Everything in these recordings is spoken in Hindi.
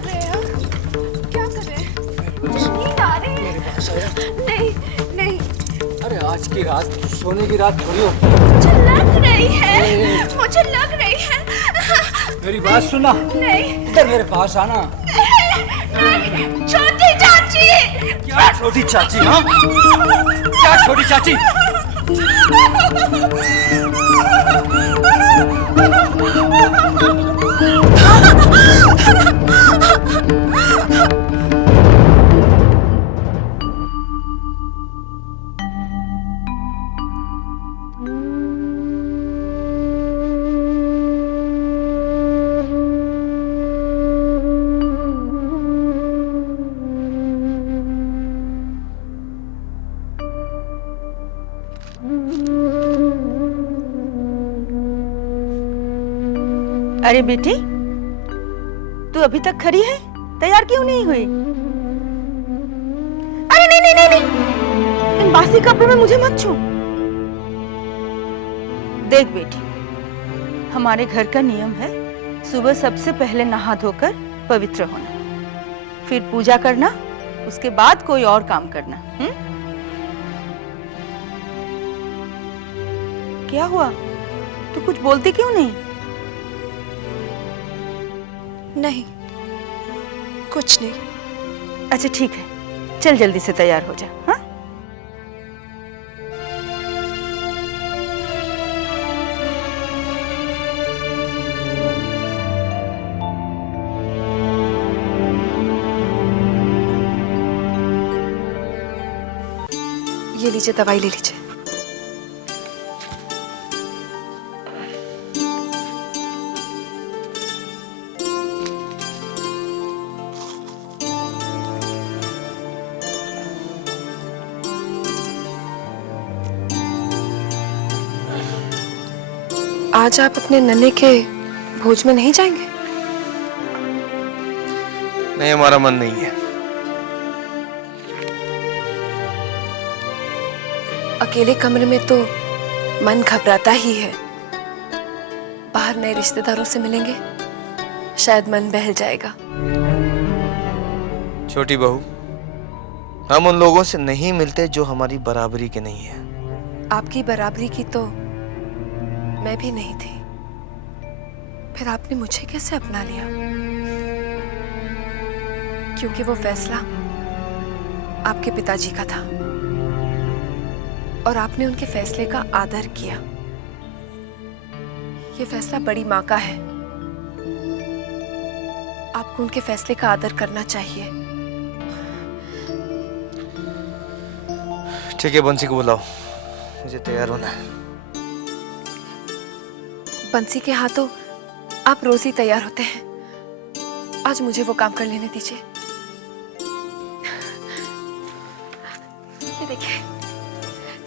कर रहे हैं आप? क्या कर रहे हैं? मुझे नींद आ रही है। नहीं नहीं, अरे आज की रात सोने की रात थोड़ी होती है। मुझे लग रही है, मुझे लग रही है। मेरी बात सुना। नहीं इधर मेरे पास आना। नहीं, छोटी चाची। क्या छोटी चाची? हाँ, क्या छोटी चाची? अरे बेटी, तू अभी तक खड़ी है? तैयार क्यों नहीं हुई? अरे नहीं नहीं नहीं नहीं, इन बासी कपड़ों में मुझे मत छू। देख बेटी, हमारे घर का नियम है सुबह सबसे पहले नहा धोकर पवित्र होना, फिर पूजा करना, उसके बाद कोई और काम करना। क्या हुआ? तू कुछ बोलती क्यों नहीं? नहीं, कुछ नहीं। अच्छा ठीक है, चल जल्दी से तैयार हो जा। हाँ, ये लीजिए, दवाई ले लीजिए। आज आप अपने नन्हे के भोज में नहीं जाएंगे? नहीं, हमारा मन नहीं है। अकेले कमरे में तो मन घबराता ही है। बाहर नए रिश्तेदारों से मिलेंगे, शायद मन बहल जाएगा। छोटी बहू, हम उन लोगों से नहीं मिलते जो हमारी बराबरी के नहीं है। आपकी बराबरी की तो मैं भी नहीं थी, फिर आपने मुझे कैसे अपना लिया? क्योंकि वो फैसला आपके पिताजी का था और आपने उनके फैसले का आदर किया। ये फैसला बड़ी माँ का है, आपको उनके फैसले का आदर करना चाहिए। ठीक है, बंसी को बुलाओ, मुझे तैयार होना है। बंसी के हाथों आप रोज ही तैयार होते हैं, आज मुझे वो काम कर लेने दीजिए। ये देखिए,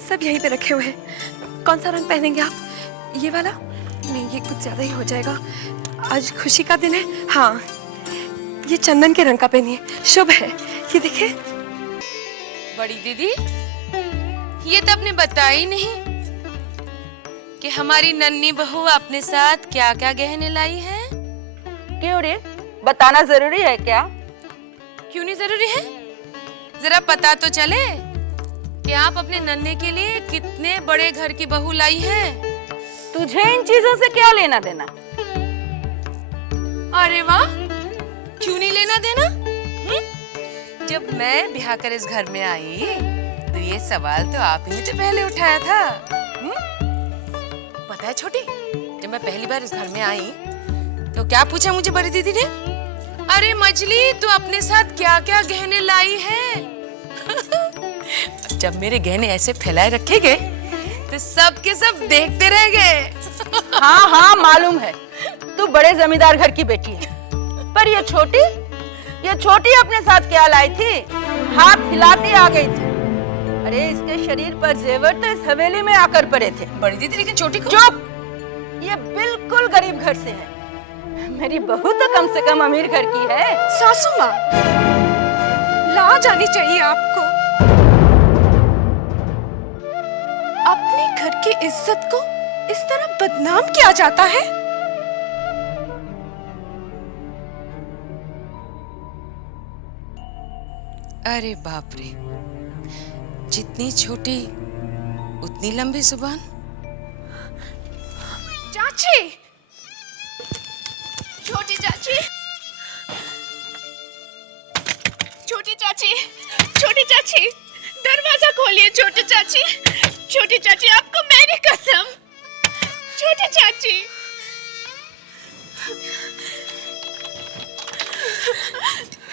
सब यहीं पे रखे हुए हैं। कौन सा रंग पहनेंगे आप? ये वाला? नहीं, ये कुछ ज्यादा ही हो जाएगा। आज खुशी का दिन है। हाँ, ये चंदन के रंग का पहनिए, शुभ है। ये देखिए। बड़ी दीदी, ये तो आपने बताया ही नहीं कि हमारी नन्ही बहू अपने साथ क्या क्या गहने लाई है। क्यों रे, बताना जरूरी है क्या? क्यों नहीं जरूरी है? जरा पता तो चले कि आप अपने नन्हे के लिए कितने बड़े घर की बहू लाई है। तुझे इन चीजों से क्या लेना देना? अरे वाह, क्यों नहीं लेना देना? जब मैं ब्याह कर इस घर में आई तो ये सवाल तो आप ही ने तो पहले उठाया था। पता है छोटी, जब मैं पहली बार इस घर में आई तो क्या पूछा मुझे बड़ी दीदी ने? अरे मजली, तू अपने साथ क्या क्या गहने लाई है? जब मेरे गहने ऐसे फैलाए रखे गए तो सब के सब देखते रह गए। हाँ हाँ, मालूम है तू बड़े जमींदार घर की बेटी है, पर ये छोटी अपने साथ क्या लाई थी? हाथ हिलाती आ गई थी। अरे इसके शरीर पर जेवर तो इस हवेली में आकर पड़े थे। बड़ी दीदी, लेकिन छोटी को... चुप! ये बिल्कुल गरीब घर से है। मेरी बहू तो कम से कम अमीर घर की है। सासू माँ, लाज आनी चाहिए आपको। अपने घर की इज्जत को इस तरह बदनाम किया जाता है। अरे बाप रे, जितनी छोटी उतनी लंबी जुबान। चाची, छोटी चाची, छोटी चाची, छोटी चाची, दरवाजा खोलिए छोटी चाची, छोटी चाची, आपको मेरी कसम, छोटी चाची।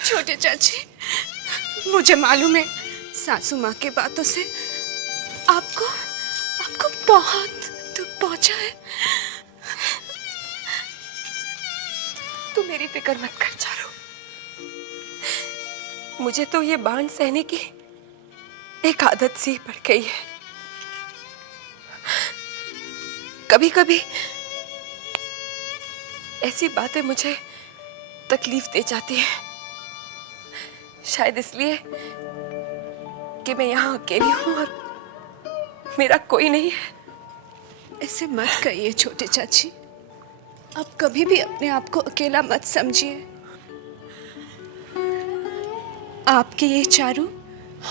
छोटी चाची, मुझे मालूम है सासू माँ के बातों से आपको आपको बहुत दुख पहुंचा है। तू मेरी फिक्र मत कर चारू, मुझे तो ये बांध सहने की एक आदत सी पड़ गई है। कभी कभी ऐसी बातें मुझे तकलीफ दे जाती हैं, शायद इसलिए कि मैं यहाँ अकेली हूँ और मेरा कोई नहीं है। ऐसे मत कहिए छोटे चाची, आप कभी भी अपने आप को अकेला मत समझिए। आपके ये चारू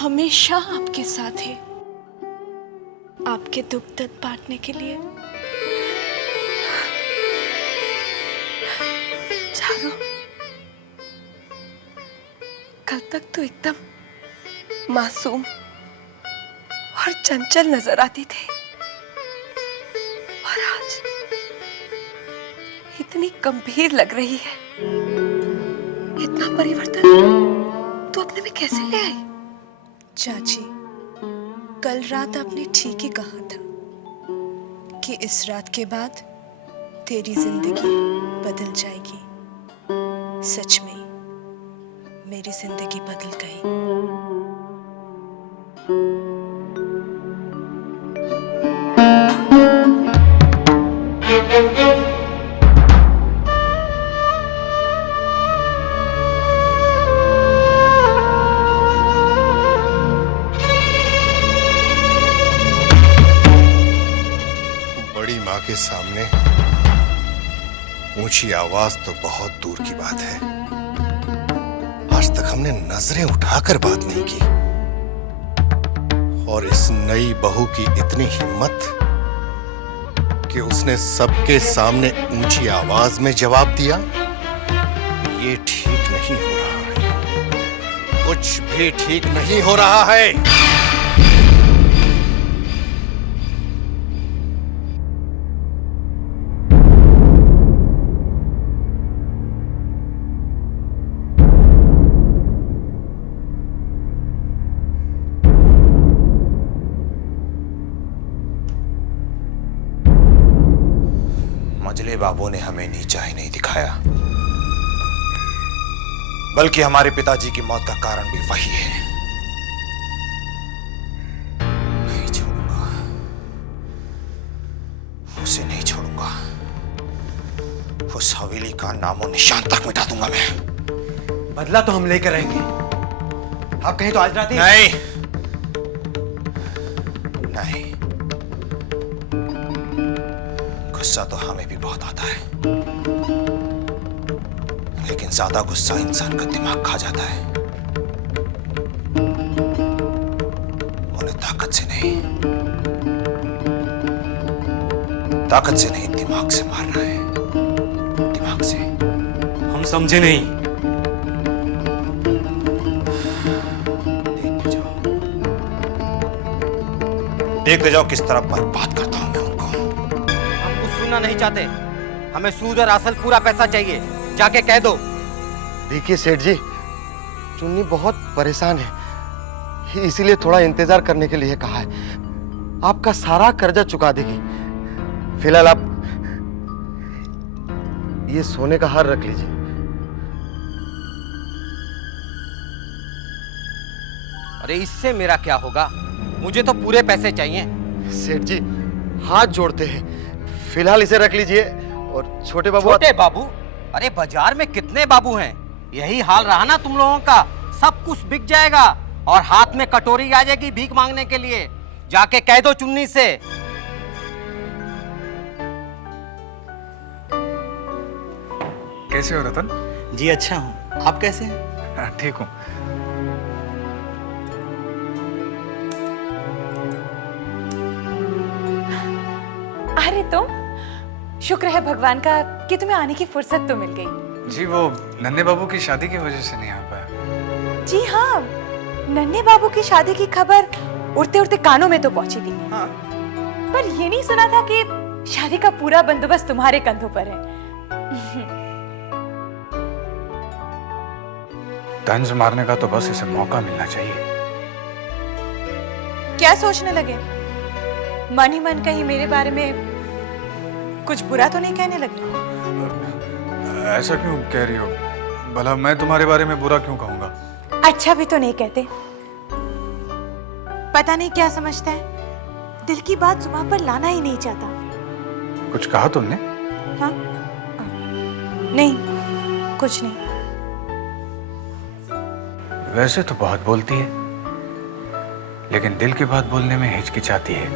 हमेशा आपके साथ है, आपके दुख दर्द बांटने के लिए। चारू, कल तक तो एकदम मासूम और चंचल नजर आती थी, और आज इतनी गंभीर लग रही है। इतना परिवर्तन तू अपने में कैसे ले आई? चाची, कल रात आपने ठीक ही कहा था कि इस रात के बाद तेरी जिंदगी बदल जाएगी। सच में मेरी जिंदगी बदल गई। बड़ी माँ के सामने ऊंची आवाज तो बहुत दूर की बात है, आज तक हमने नजरें उठाकर बात नहीं की। और इस नई बहू की इतनी हिम्मत कि उसने सबके सामने ऊंची आवाज में जवाब दिया। ये ठीक नहीं हो रहा है, कुछ भी ठीक नहीं हो रहा है। मजले बाबू ने हमें नीचा ही नहीं दिखाया, बल्कि हमारे पिताजी की मौत का कारण भी वही है। नहीं छोड़ूंगा, उसे नहीं छोड़ूंगा। उस हवेली का नामो निशान तक मिटा दूंगा मैं। बदला तो हम लेकर आएंगे। आप कहीं तो आज रात ही नहीं, नहीं, गुस्सा तो हमें भी बहुत आता है, लेकिन ज्यादा गुस्सा इंसान का दिमाग खा जाता है। उन्हें ताकत से नहीं, ताकत से नहीं, दिमाग से मारना है, दिमाग से। हम समझे नहीं। देखते जाओ, देखते जाओ किस तरह बर्बाद करता हूं मैं उनको। हम कुछ सुनना नहीं चाहते, हमें सूद और असल पूरा पैसा चाहिए। जाके कह दो। देखिए सेठ जी, चुन्नी बहुत परेशान है, इसीलिए थोड़ा इंतजार करने के लिए कहा है। आपका सारा कर्जा चुका देगी। फिलहाल आप ये सोने का हार रख लीजिए। अरे इससे मेरा क्या होगा? मुझे तो पूरे पैसे चाहिए। सेठ जी हाथ जोड़ते हैं, फिलहाल इसे रख लीजिए। और छोटे बाबू, छोटे बाबू? अरे बाजार में कितने बाबू हैं? यही हाल रहा ना तुम लोगों का, सब कुछ बिक जाएगा और हाथ में कटोरी आ जाएगी भीख मांगने के लिए। जाके कह दो चुन्नी से। कैसे हो रतन? जी अच्छा हूँ, आप कैसे हैं? ठीक हूँ। तुम? शुक्र है भगवान का कि तुम्हें आने की फुर्सत तो मिल गई। जी वो नन्हे बाबू की शादी की वजह से नहीं आ पाया। जी हाँ, नन्हे बाबू की शादी की खबर उड़ते उड़ते कानों में तो पहुंची थी। हाँ। पर ये नहीं सुना था कि शादी का पूरा बंदोबस्त तुम्हारे कंधों पर है। तंज मारने का तो बस इसे मौका मिलना चाहिए। क्या सोचने लगे? मन ही मन कहीं मेरे बारे में कुछ बुरा तो नहीं कहने लगे? ऐसा क्यों कह रही हो? भला मैं तुम्हारे बारे में बुरा क्यों कहूंगा? अच्छा भी तो नहीं कहते। पता नहीं क्या समझता है, दिल की बात जुबान पर लाना ही नहीं चाहता। कुछ कहा तुमने? हाँ? नहीं, कुछ नहीं। वैसे तो बहुत बोलती है, लेकिन दिल की बात बोलने में हिचकिचाती है।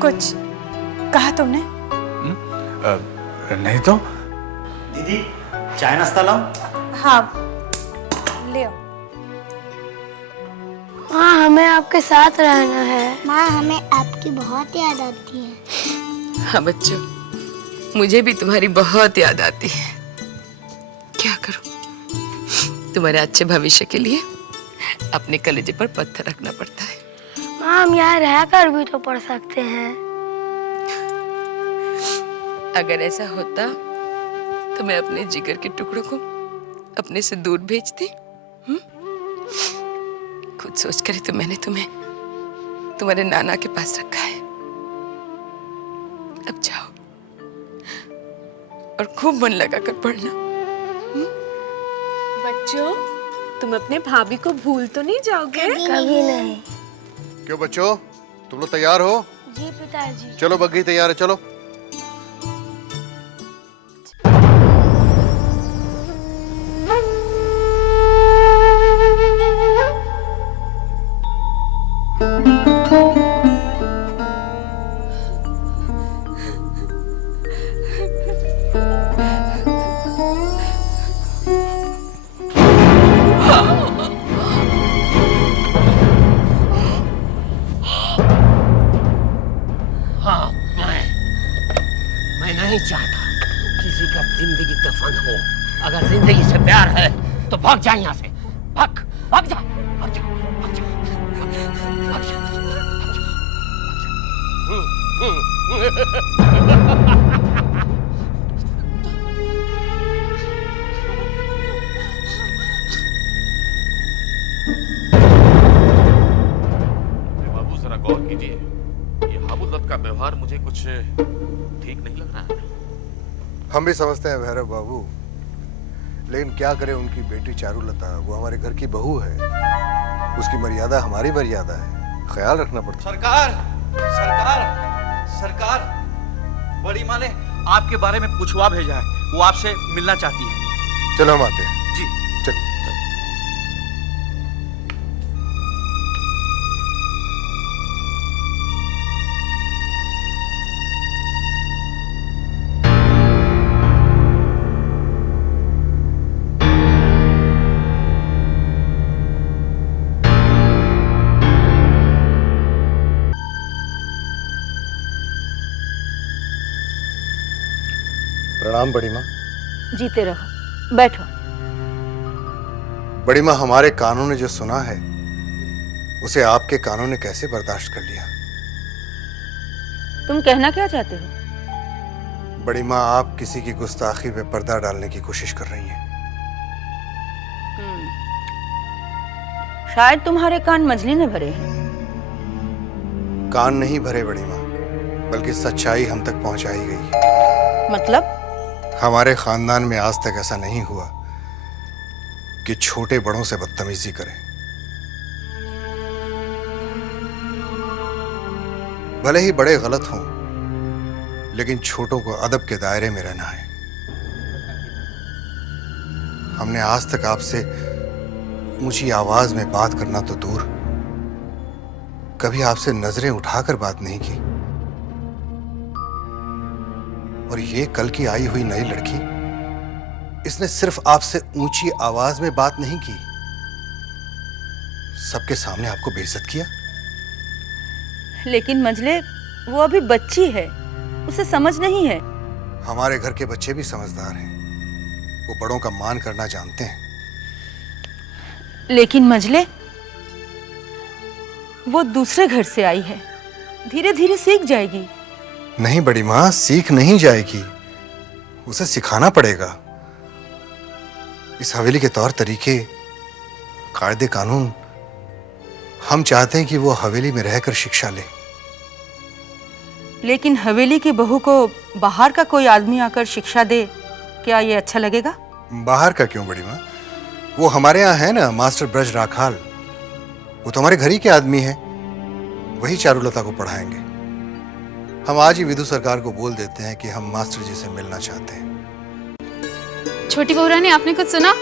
कुछ कहा तुमने? नहीं तो। दीदी चाय नाश्ता लाऊं? हाँ, ले आओ। माँ हमें आपके साथ रहना है। माँ हमें आपकी बहुत याद आती है। हाँ बच्चों, मुझे भी तुम्हारी बहुत याद आती है। क्या करूं, तुम्हारे अच्छे भविष्य के लिए अपने कलेजे पर पत्थर रखना पड़ता है। माँ हम यहाँ रहकर भी तो पढ़ सकते हैं। अगर ऐसा होता तो मैं अपने जिगर के टुकड़ों को अपने से दूर भेजती। खुद सोचकर ही तो मैंने तुम्हें तुम्हारे नाना के पास रखा है। अब जाओ और खूब मन लगाकर पढ़ना। बच्चों, तुम अपने भाभी को भूल तो नहीं जाओगे? कभी नहीं। क्यों बच्चों, तुम लोग तैयार हो? जी पिताजी। चलो बग्गी तैयार है, चलो। मैं नहीं चाहता किसी का जिंदगी दफन हो। अगर जिंदगी से प्यार है तो भाग जा यहाँ से। भाग भाग जा, भाग जा, भाग जा, भाग जा, भाग जा। बाबू जरा गौर कीजिए, ये हाबुलत का व्यवहार मुझे कुछ ठीक नहीं लग रहा है। हम भी समझते हैं भैरव बाबू, लेकिन क्या करें, उनकी बेटी चारुलता वो हमारे घर की बहू है। उसकी मर्यादा हमारी मर्यादा है, ख्याल रखना पड़ता है। सरकार सरकार सरकार, बड़ी माँ ने आपके बारे में पूछवा भेजा है, वो आपसे मिलना चाहती है। चलो हम आते हैं। जी चलो। प्रणाम बड़ी माँ। जीते रहो, बैठो। बड़ी माँ, हमारे कानों ने जो सुना है उसे आपके कानों ने कैसे बर्दाश्त कर लिया? तुम कहना क्या चाहते हो? बड़ी माँ, आप किसी की गुस्ताखी पे पर्दा डालने की कोशिश कर रही हैं। शायद तुम्हारे कान मजली ने भरे हैं। कान नहीं भरे बड़ी माँ, बल्कि सच्चाई हम तक पहुंचाई गई। मतलब? हमारे खानदान में आज तक ऐसा नहीं हुआ कि छोटे बड़ों से बदतमीजी करें। भले ही बड़े गलत हों, लेकिन छोटों को अदब के दायरे में रहना है। हमने आज तक आपसे ऊंची आवाज में बात करना तो दूर, कभी आपसे नजरें उठाकर बात नहीं की। और ये कल की आई हुई नई लड़की, इसने सिर्फ आपसे ऊंची आवाज में बात नहीं की, सबके सामने आपको बेइज्जत किया। लेकिन मंजले वो अभी बच्ची है, उसे समझ नहीं है। हमारे घर के बच्चे भी समझदार हैं, वो बड़ों का मान करना जानते हैं। लेकिन मंजले वो दूसरे घर से आई है, धीरे धीरे सीख जाएगी। नहीं बड़ी माँ, सीख नहीं जाएगी, उसे सिखाना पड़ेगा। इस हवेली के तौर तरीके, कायदे कानून, हम चाहते हैं कि वो हवेली में रहकर शिक्षा ले। लेकिन हवेली की बहू को बाहर का कोई आदमी आकर शिक्षा दे, क्या ये अच्छा लगेगा? बाहर का क्यों बड़ी माँ, वो हमारे यहाँ है ना मास्टर ब्रज राखाल, वो तो हमारे घर ही के आदमी है, वही चारुलता को पढ़ाएंगे। हम आज ही विदु सरकार को बोल देते हैं कि हम मास्टर जी से मिलना चाहते हैं। छोटी बहू रानी, आपने कुछ सुना?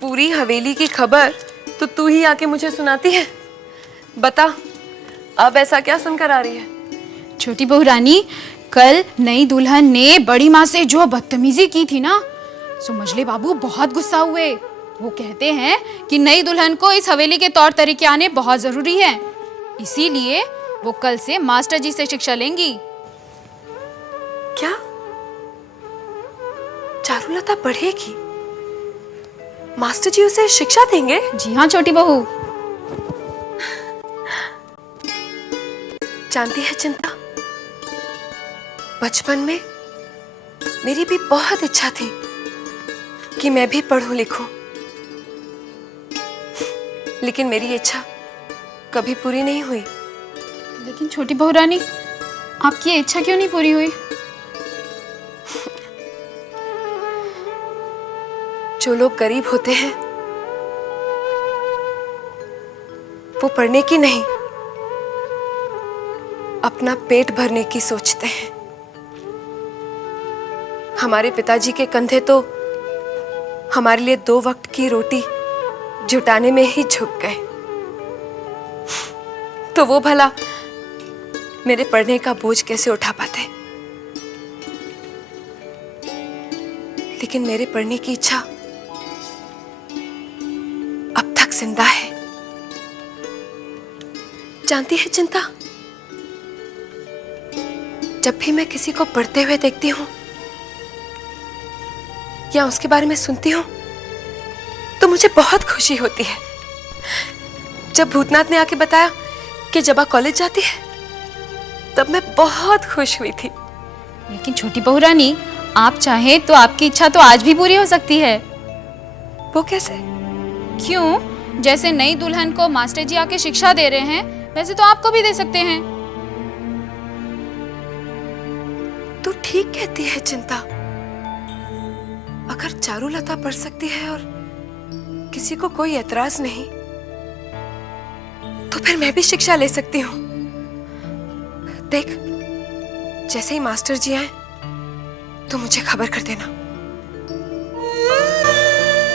पूरी हवेली की खबर तो तू ही आके मुझे सुनाती है। बता, अब ऐसा क्या सुनकर आ रही है? छोटी बहू रानी, कल नई दुल्हन ने बड़ी माँ से जो बदतमीजी की थी ना, सो मंजले बाबू बहुत गुस्सा हुए। वो कहते हैं कि नई दुल्हन को इस हवेली के तौर तरीके आने बहुत जरूरी है, इसीलिए वो कल से मास्टर जी से शिक्षा लेंगी। क्या चारुलता पढ़ेगी? मास्टर जी उसे शिक्षा देंगे? जी हाँ छोटी बहू। जानती है चिंता, बचपन में मेरी भी बहुत इच्छा थी कि मैं भी पढ़ूं लिखूं, लेकिन मेरी इच्छा कभी पूरी नहीं हुई। लेकिन छोटी बहू रानी, आपकी ये इच्छा क्यों नहीं पूरी हुई? जो लोग गरीब होते हैं वो पढ़ने की नहीं, अपना पेट भरने की सोचते हैं। हमारे पिताजी के कंधे तो हमारे लिए 2 वक्त की रोटी जुटाने में ही झुक गए, तो वो भला मेरे पढ़ने का बोझ कैसे उठा पाते? लेकिन मेरे पढ़ने की इच्छा अब तक जिंदा है। जानती है चिंता, जब भी मैं किसी को पढ़ते हुए देखती हूँ या उसके बारे में सुनती हूँ तो मुझे बहुत खुशी होती है। जब भूतनाथ ने आके बताया कि जबा कॉलेज जाती है, तब मैं बहुत खुश हुई थी। लेकिन छोटी बहू रानी, आप चाहें तो आपकी इच्छा तो आज भी पूरी हो सकती है। वो कैसे? क्यों? जैसे नई दुल्हन को मास्टर जी आके शिक्षा दे रहे हैं, वैसे तो आपको भी दे सकते हैं। तू ठीक कहती है चिंता। अगर चारुलता पढ़ सकती है और किसी को कोई एतराज नहीं, तो फिर मैं भी शिक्षा ले सकती हूँ। देख, जैसे ही मास्टर जी आए तो मुझे खबर कर देना।